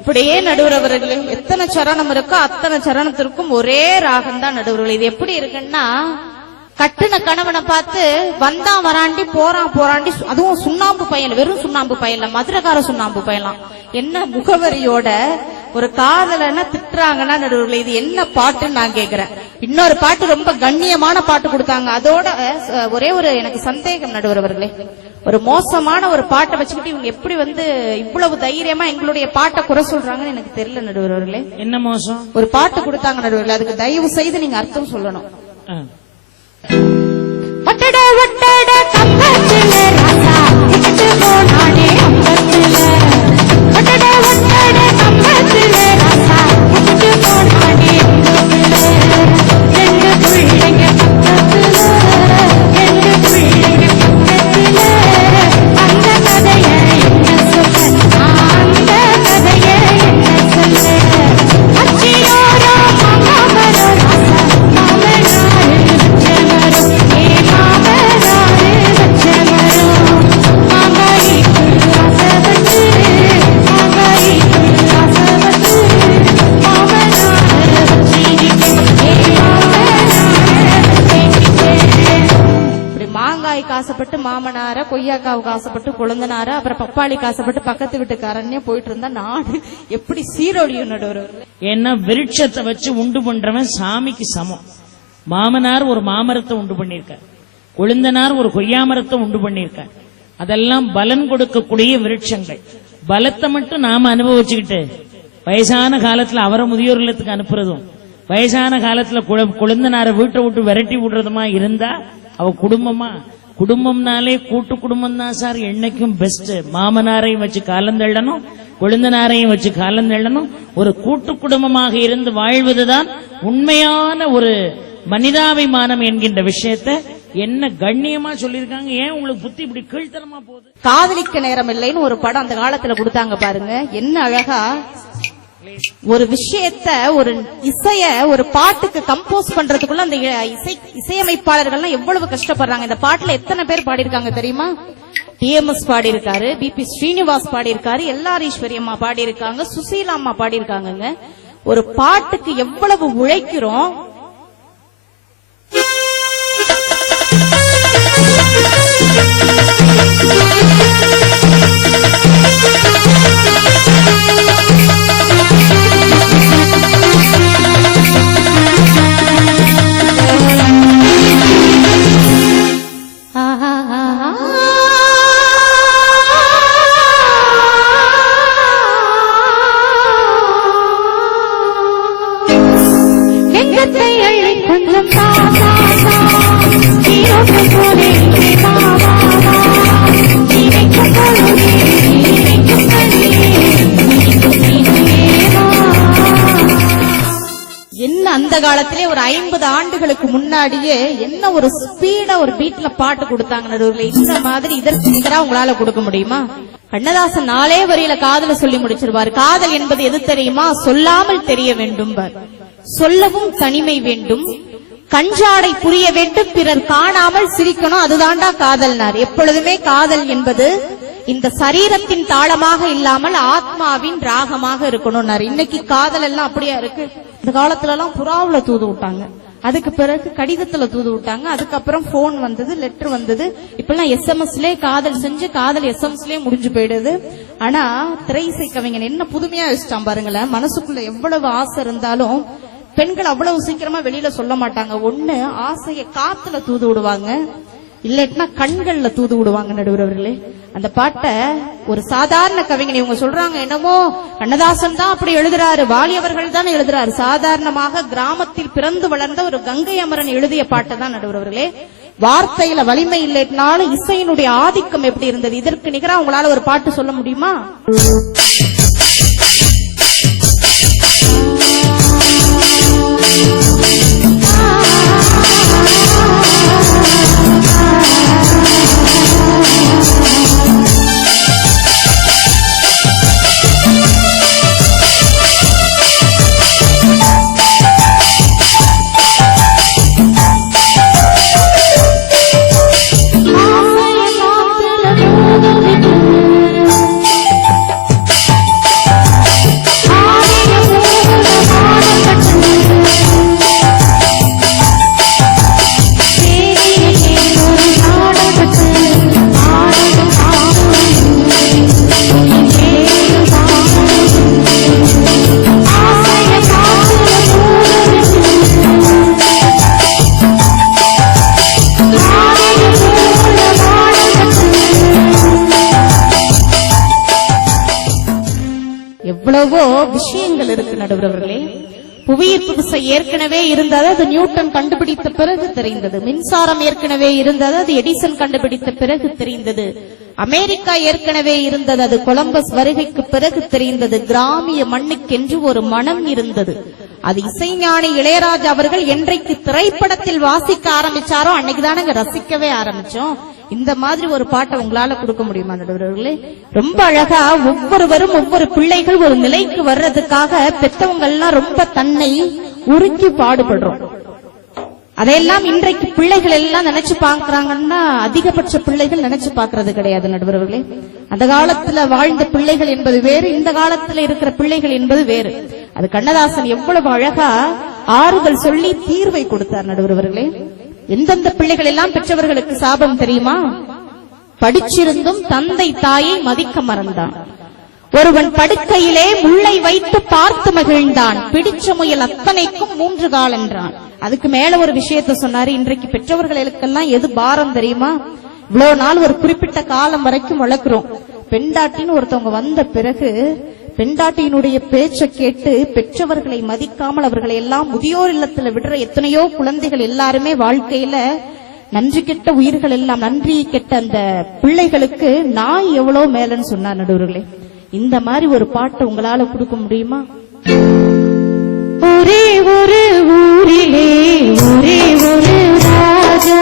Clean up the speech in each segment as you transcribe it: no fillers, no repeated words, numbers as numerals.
இப்படியே நடுவர் அவர்களே எத்தனை சரணம் இருக்கோ அத்தனை சரணத்திற்கும் ஒரே ராகம் தான் நடுவர்கள். இது எப்படி இருக்குன்னா, கட்டுன கணவனை பார்த்து வந்தான் வராண்டி போறான் போராண்டி, அதுவும் சுண்ணாம்பு பயல், வெறும் சுண்ணாம்பு பயல, மதுரகார சுண்ணாம்பு பயலாம், என்ன முகவரியோட ஒரு காதலன்னா திட்டுறாங்கன்னா நடுவர்களே, இது என்ன பாட்டுன்னு நான் கேக்குறேன். இன்னொரு பாட்டு ரொம்ப கண்ணியமான பாட்டு கொடுத்தாங்க. அதோட ஒரே ஒரு எனக்கு சந்தேகம் நடுவர் அவர்களே, ஒரு மோசமான ஒரு பாட்டை வச்சுக்கிட்டு இவங்க எப்படி இவ்வளவு தைரியமா எங்களுடைய பாட்டை குறை சொல்றாங்கன்னு எனக்கு தெரியல நடுவர் அவர்களே. என்ன மோசம்? ஒரு பாட்டு கொடுத்தாங்க நடுவர்களே, அதுக்கு தயவு செய்து நீங்க அர்த்தம் சொல்லணும். ஒட்டட ஒட்டட கம்பத்துல ராசா விட்டு போனானே அம்பத்துல, ஒட்டட ஒட்டட கம்பத்துல ராசா விட்டு போனானே அம்பத்துல, ரெண்டு பிள்ளைங்க பக்கத்துல, ரெண்டு பிள்ளைங்க பக்கத்துல, அந்த கதைய என்ன சொல்ல, அந்த கதைய என்ன சொல்ல, அச்சியோரோ மாமரோ ராசா மாமனாரு வச்சமரோ, ஏ மாமனாரு வச்சமரோ, மாங்காய்க்கு ஆசைப்பட்டு, மாங்காய்க்கு ஆசைப்பட்டு, மாமனாரு வச்சிக்கிட்டு, ஏ மாமனாரு வச்சிக்கிட்டு. இப்படி மாங்காய்க்கு ஆசைப்பட்டு மாமனார, கொய்யாக்காவுக்கு ஆசைப்பட்டு குழந்தனார, அப்புறம் பப்பாளிக்கு ஆசைப்பட்டு பக்கத்து வீட்டுக்காரன்னே போயிட்டு இருந்தா நாடு எப்படி சீரொழியும் நடுவர். ஏன்னா விருட்சத்தை வச்சு உண்டு பண்றவன் சாமிக்கு சமம். மாமனார் ஒரு மாமரத்தை உண்டு பண்ணிருக்கார், கொழுந்தனார் ஒரு கொய்யாமரத்தை உண்டு பண்ணிருக்கார். அதெல்லாம் பலன் கொடுக்கக்கூடிய விருட்சங்கள். பலத்தை மட்டும் நாம அனுபவிச்சுக்கிட்டு வயசான காலத்துல அவரை முதியோர் இல்லத்துக்கு அனுப்புறதும், வயசான காலத்துல கொழுந்தனார வீட்டை விட்டு விரட்டி விடுறதுமா இருந்தா அவ குடும்பமா? குடும்பம்னாலே கூட்டு குடும்பம் தான் சார் என்னைக்கும் பெஸ்ட். மாமனாரையும் வச்சு காலந்தள்ளணும், கொழுந்தனாரையும் வச்சு காலந்தள்ளணும். ஒரு கூட்டு குடும்பமாக இருந்து வாழ்வதுதான் உண்மையான ஒரு மனிதாபிமானம் என்கின்ற விஷயத்தை என்ன கண்ணியமா சொல்லிருக்காங்க. ஏன் உங்களுக்கு புத்தி இப்படி கீழ்த்தனமா போகுது? காதலிக்க நேரம் இல்லைன்னு ஒரு படம் அந்த காலத்துல கொடுத்தாங்க பாருங்க, என்ன அழகா ஒரு விஷயத்த, ஒரு இசைய ஒரு பாட்டுக்கு கம்போஸ் பண்றதுக்குள்ள அந்த இசையமைப்பாளர்கள்லாம் எவ்வளவு கஷ்டப்படுறாங்க. இந்த பாட்டுல எத்தனை பேர் பாடியிருக்காங்க தெரியுமா? டிஎம்எஸ் பாடியிருக்காரு, பிபி ஸ்ரீனிவாஸ் பாடியிருக்காரு, எல்ஆர் ஈஸ்வரியம்மா பாடியிருக்காங்க, சுசீலா அம்மா பாடியிருக்காங்க. ஒரு பாட்டுக்கு எவ்வளவு உழைக்கிறோம். என்ன அந்த காலத்திலே ஒரு 50 ஆண்டுகளுக்கு முன்னாடியே என்ன ஒரு ஸ்பீடா ஒரு பீட்ல பாட்டு கொடுத்தாங்க நடுவுல. இந்த மாதிரி இதற்கு நிகரா உங்களால கொடுக்க முடியுமா? கண்ணதாசன் 4 வரியில காதல சொல்லி முடிச்சிருவாரு. காதல் என்பது எது தெரியுமா? சொல்லாமல் தெரிய வேண்டும், சொல்லவும் தனிமை வேண்டும், கஞ்சாடை புரிய வேண்டும், பிறர் காணாமல் சிரிக்கணும், அதுதான்டா காதல்னார். எப்பொழுதுமே காதல் என்பது இந்த சரீரத்தின் தாளமாக இல்லாமல் ஆத்மாவின் ராகமாக இருக்கணும். இன்னைக்கு காதல் எல்லாம் அப்படியா இருக்கு. இந்த காலத்துல எல்லாம் புறாவுல தூது விட்டாங்க, அதுக்கு பிறகு கடிதத்துல தூது விட்டாங்க, அதுக்கப்புறம் போன் வந்தது, லெட்டர் வந்தது, இப்பெல்லாம் எஸ்எம்எஸ்லயே காதல் செஞ்சு காதல் எஸ்எம்எஸ்லயே முடிஞ்சு போயிடுது. ஆனா திரைசை கவிஞன் என்ன புதுமையா வச்சுட்டான் பாருங்களேன். மனசுக்குள்ள எவ்வளவு ஆசை இருந்தாலும் பெண்கள் அவ்வளவு சீக்கிரமா வெளியில சொல்ல மாட்டாங்க. ஒண்ணு ஆசைய காத்துல தூது விடுவாங்க, இல்லட்னா கண்கள்ல தூது விடுவாங்க நடுவர் அவர்களே. அந்த பாட்டை ஒரு சாதாரண கவிஞன் இவங்க சொல்றாங்க என்னமோ கண்ணதாசன் தான் அப்படி எழுதுறாரு, வாலியவர்கள் தான் எழுதுறாரு. சாதாரணமாக கிராமத்தில் பிறந்து வளர்ந்த ஒரு கங்கை அமரன் எழுதிய பாட்டை தான் நடுவர் அவர்களே. வார்த்தையில வலிமை இல்லைனாலும் இசையினுடைய ஆதிக்கம் எப்படி இருந்தது. இதற்கு நிகரா உங்களால ஒரு பாட்டு சொல்ல முடியுமா? விஷயங்கள் இருக்கு நடுவர் அவர்களே. புவியீர்ப்பு விசை ஏற்கனவே இருந்தது, அது நியூட்டன் கண்டுபிடித்த பிறகு தெரிந்தது. மின்சாரம் ஏற்கனவே இருந்தது, அது எடிசன் கண்டுபிடித்த பிறகு தெரிந்தது. அமெரிக்கா ஏற்கனவே இருந்தது, அது கொலம்பஸ் வருகைக்கு பிறகு தெரிந்தது. கிராமிய மண்ணுக்கென்று ஒரு மனம் இருந்தது, அது இசைஞானி இளையராஜா அவர்கள் என்றைக்கு திரைப்படத்தில் வாசிக்க ஆரம்பிச்சாரோ அன்னைக்குதானங்க ரசிக்கவே ஆரம்பிச்சோம். இந்த மாதிரி ஒரு பாட்டை உங்களால கொடுக்க முடியுமா நடுவர்களே? ரொம்ப அழகா ஒவ்வொருவரும் ஒவ்வொரு பிள்ளைகள் ஒரு நிலைக்கு வர்றதுக்காக பெத்தவங்க எல்லாம் ரொம்ப தன்னை உருக்கி பாடுபடுறோம். அதையெல்லாம் இன்றைக்கு பிள்ளைகள் எல்லாம் நினைச்சு பாக்குறாங்கன்னா அதிகபட்ச பிள்ளைகள் நினைச்சு பாக்குறது கிடையாது நடுவர்களே. அந்த காலத்துல வாழ்ந்த பிள்ளைகள் என்பது வேறு, இந்த காலத்துல இருக்கிற பிள்ளைகள் என்பது வேறு. அது கண்ணதாசன் எவ்வளவு அழகா ஆறுதல் சொல்லி தீர்வை கொடுத்தார் நடுவர்களே. எந்தெந்த பிள்ளைகள் எல்லாம் பெற்றவர்களுக்கு சாபம் தெரியுமா? படிச்சிருந்தும் தந்தை தாயை மதிக்க மறந்தான். ஒருவன் படுக்கையிலே முள்ளை வைத்து பார்த்து மகிழ்ந்தான். பிடிச்ச முயல் அத்தனைக்கும் 3 கால் என்றான். அதுக்கு மேல ஒரு விஷயத்த சொன்னாரு. இன்றைக்கு பெற்றவர்களுக்கெல்லாம் எது பாரம் தெரியுமா? இவ்வளவு நாள் ஒரு குறிப்பிட்ட காலம் வரைக்கும் வளர்க்கிறோம். பெண்டாட்டின்னு ஒருத்தவங்க வந்த பிறகு பெண்டாட்டியினுடைய பேச்சை கேட்டு பெற்றவர்களை மதிக்காமல் அவர்களை எல்லாம் முதியோர் இல்லத்துல விடுற எத்தனையோ குழந்தைகள் எல்லாருமே வாழ்க்கையில நன்றி கெட்ட உயிர்கள் எல்லாம். நன்றி கெட்ட அந்த பிள்ளைகளுக்கு நாய் எவ்வளவு மேலன்னு சொன்னார் நடுவர்களே. இந்த மாதிரி ஒரு பாட்டை உங்களால கொடுக்க முடியுமா? ஒரே ஒரு ஊரிலே ஒரே ஒரு ராஜா,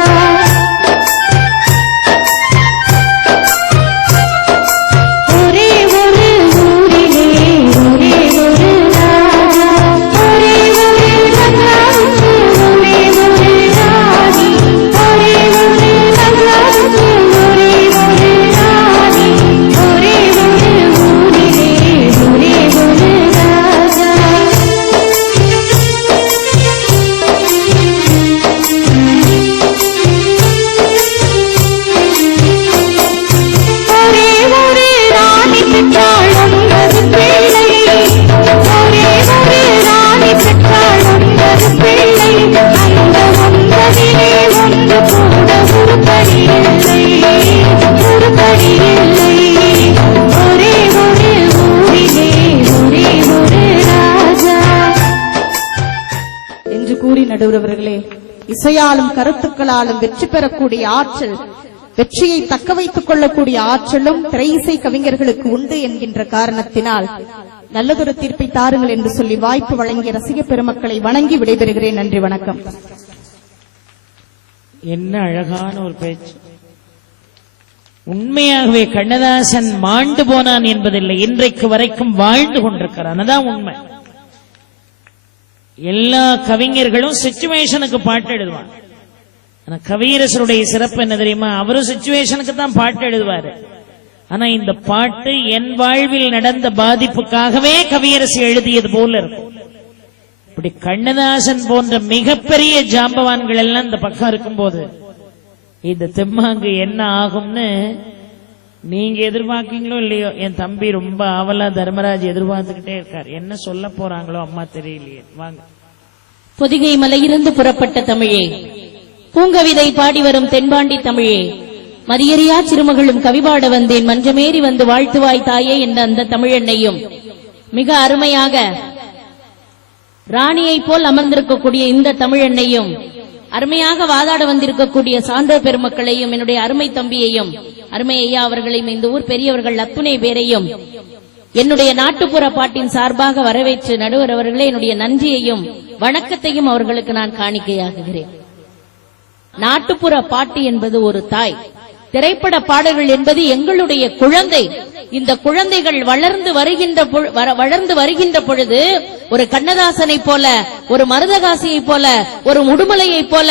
ஒரே ஒரு ஊரிலே ஒரே ஒரு ராஜா, ஒரே ஒரு ரங்காவுக்கு ஒரே ஒரு ராணி, ஒரே ஒரு ரங்காவுக்கு ஒரே ஒரு ராணி, ஒரே ஒரு ஊரிலே ஒரே ஒரு ராஜா. ஒரே ஒரு ராணி பெற்றாள் 9 பிள்ளை, ஒரே ஒரு ராணி பெற்றாள் 9 பிள்ளை. அந்த 9லே ஒன்று கூட உருப்படி இல்லை, உருப்படி இல்லை. ஒரே ஒரு ஊரிலே ஒரே ஒரு ராஜா என்று கூறி நடுவர்களே, இசையாலும் கருத்துக்களாலும் வெற்றி பெறக்கூடிய ஆற்றல், வெற்றியை தக்க வைத்துக் கொள்ளக்கூடிய ஆற்றலும் திரை இசை கவிஞர்களுக்கு உண்டு என்கின்ற காரணத்தினால் நல்லதொரு தீர்ப்பை தாருங்கள் என்று சொல்லி வாய்ப்பு வழங்கிய ரசிக பெருமக்களை வணங்கி விடைபெறுகிறேன். நன்றி, வணக்கம். என்ன அழகான ஒரு பேச்சு. உண்மையாகவே கண்ணதாசன் மாண்டு போனான் என்பதில்லை, இன்றைக்கு வரைக்கும் வாழ்ந்து கொண்டிருக்கிறான். அதான் உண்மை. எல்லா கவிஞர்களும் சிச்சுவேஷனுக்கு பாட்டு எழுதுவான். ஆனா கவியரசருடைய சிறப்பு என்ன தெரியுமா? அவரும் சிச்சுவேஷனுக்கு தான் பாட்டு எழுதுவாரு. ஆனா இந்த பாட்டு என் வாழ்வில் நடந்த பாதிப்புக்காகவே கவியரசு எழுதியது போல இருக்கும். இப்படி கண்ணதாசன் போன்ற மிகப்பெரிய ஜாம்பவான்கள் எல்லாம் இந்த பக்கம் இருக்கும்போது இந்த தெம்மாங்கு என்ன ஆகும்னு நீங்க எதிர்பார்க்கீங்களோ இல்லையோ, என் தம்பி ரொம்ப ஆவலா தர்மராஜ் எதிர்பார்த்துக்கிட்டே இருக்கார். என்ன சொல்ல போறாங்களோ அம்மா தெரியலையே. வாங்க. பொதிகை மலையிலிருந்து புறப்பட்ட தமிழே, பூங்கவிதை பாடி வரும் தென்பாண்டி தமிழே, மதியறியா சிறுமகளும் கவிபாட வந்தேன், மஞ்சமேறி வந்து வாழ்த்துவாய் தாயே என்ற அந்த தமிழெண்ணையும் மிக அருமையாக ராணியை போல் அமர்ந்திருக்கக்கூடிய இந்த தமிழெண்ணையும் அருமையாக வாதாட வந்திருக்கக்கூடிய சான்றோர் பெருமக்களையும் என்னுடைய அருமை தம்பியையும் அருமை ஐயா அவர்களையும் இந்த ஊர் பெரியவர்கள் அத்துணை பேரையும் என்னுடைய நாட்டுப்புற பாட்டின் சார்பாக வரவேற்று நடுவர் அவர்களே என்னுடைய நன்றியையும் வணக்கத்தையும் அவர்களுக்கு நான் காணிக்கையாகுகிறேன். நாட்டுப்புற பாட்டு என்பது ஒரு தாய், திரைப்பட பாடல்கள் என்பது எங்களுடைய குழந்தை. இந்த குழந்தைகள் வளர்ந்து வருகின்ற பொழுது ஒரு கண்ணதாசனை போல, ஒரு மருதகாசியை போல, ஒரு முடுமலையை போல